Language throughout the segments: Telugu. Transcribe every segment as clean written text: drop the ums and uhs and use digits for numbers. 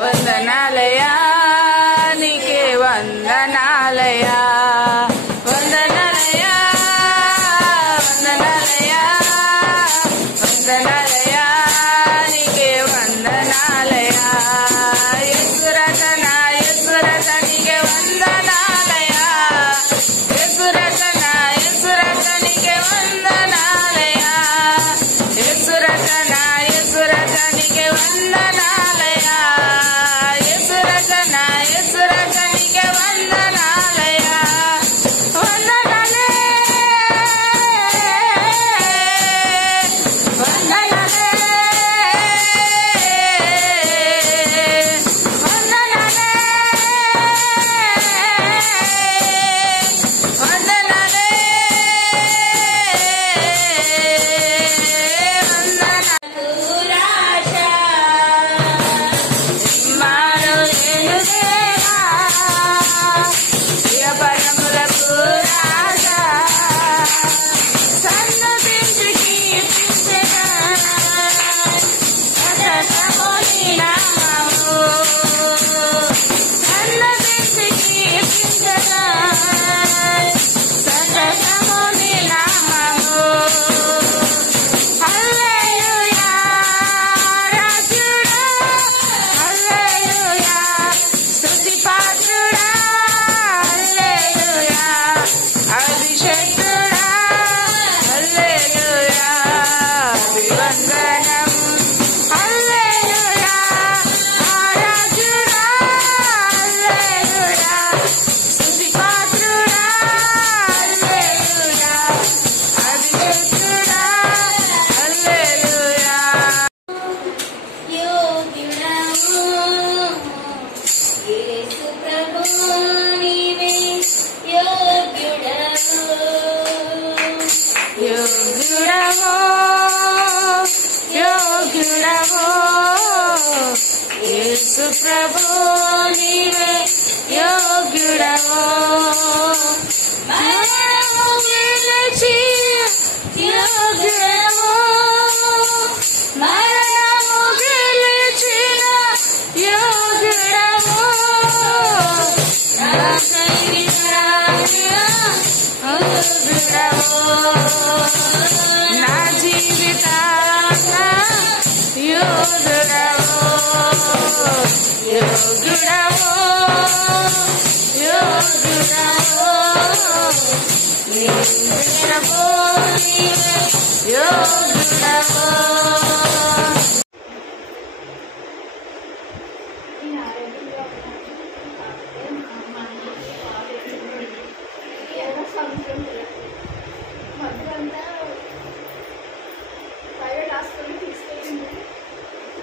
వందనాలయా నీకే వందనాలయా వందనాలయా వందనాలయా వందనాలయా నీకే వందనాలయా యేసురతన యేసురత నీకే వందనాలయా యేసురతన యేసురత నీకే వందనాలయా యేసురతన యేసురత నీకే వందనాలయా యేసురతన యేసురత నీకే వందనాలయా వందనాలే వందనాలే వందనాలే వందనాలే యేసు ప్రభు నీవే యోగ్యుడవో మరణము గెలిచి యోగ్యుడవో మరణము గెలిచిన యోగ్యుడవో నా జీవితాన యోగ్యుడవో యోగ్యుడవో యోగ్యుడవో నీవే ప్రభు నీవే యోగ్యుడవో మధ్యంతా ప్రైవేట్ హాస్పిటల్కి తీసుకెళ్ళింది.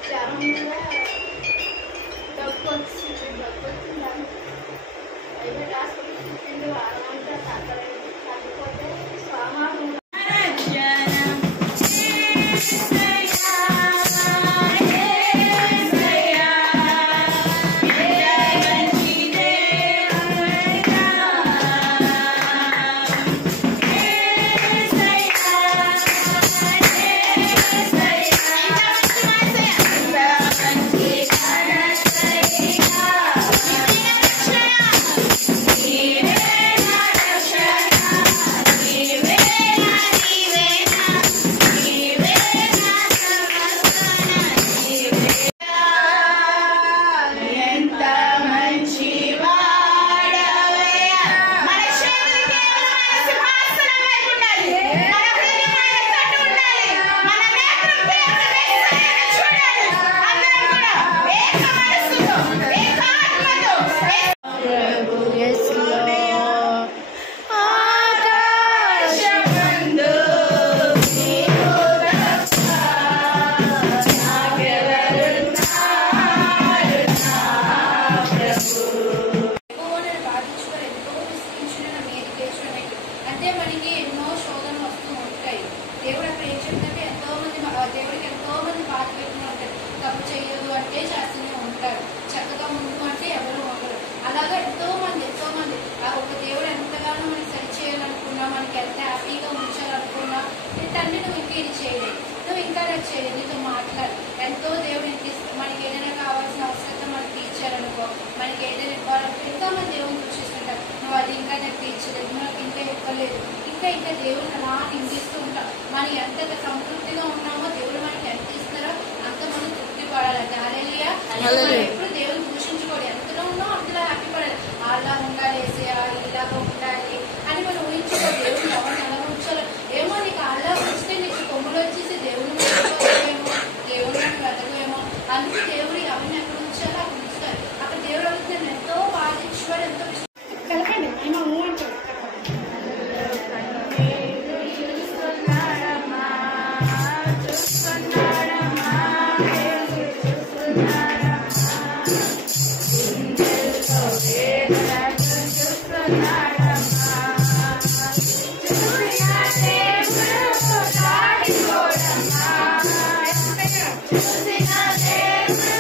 జ్వరం మీద డబ్బు వచ్చింది ప్రైవేట్ హాస్పిటల్కి తీసుకెళ్ళి వారం అంతా తగ్గలేదు. తగ్గిపోతే సోమవారం అయితే దేవుడిని అలా నిందిస్తూ ఉంటాం. మనం ఎంత సంతృప్తిగా ఉన్నామో దేవుడు మనకి ఎంత ఇస్తారో అంత మనం తృప్తి పడాలంటే. హల్లెలూయా. ఎప్పుడు దేవుని దూషించుకోడు. ఎంతలో ఉన్నో అంతలో హ్యాపీ పడాలి. అలా ఉండాలి, ఇలాగా ఉండాలి అని మనం ఊహించుకోవాలి. దేవుడు ఎవరిని ఎలా ఉంచాలో ఏమో. నీకు అలా ఉంచితే నీకు కొమ్ములు వచ్చేసి దేవుడిని వెతకవేమో, దేవుడిని వెతకవేమో. అందుకే దేవుడు ఎవరిని ఎక్కడ ఉంచాలో అక్కడ ఉంచుతారు. అక్కడ దేవుడు అవుతుంది ఎంతో బాధించుకోడు, ఎంతో కలపండి ఆయన ఊహించాడు. చూసిన దేవుడు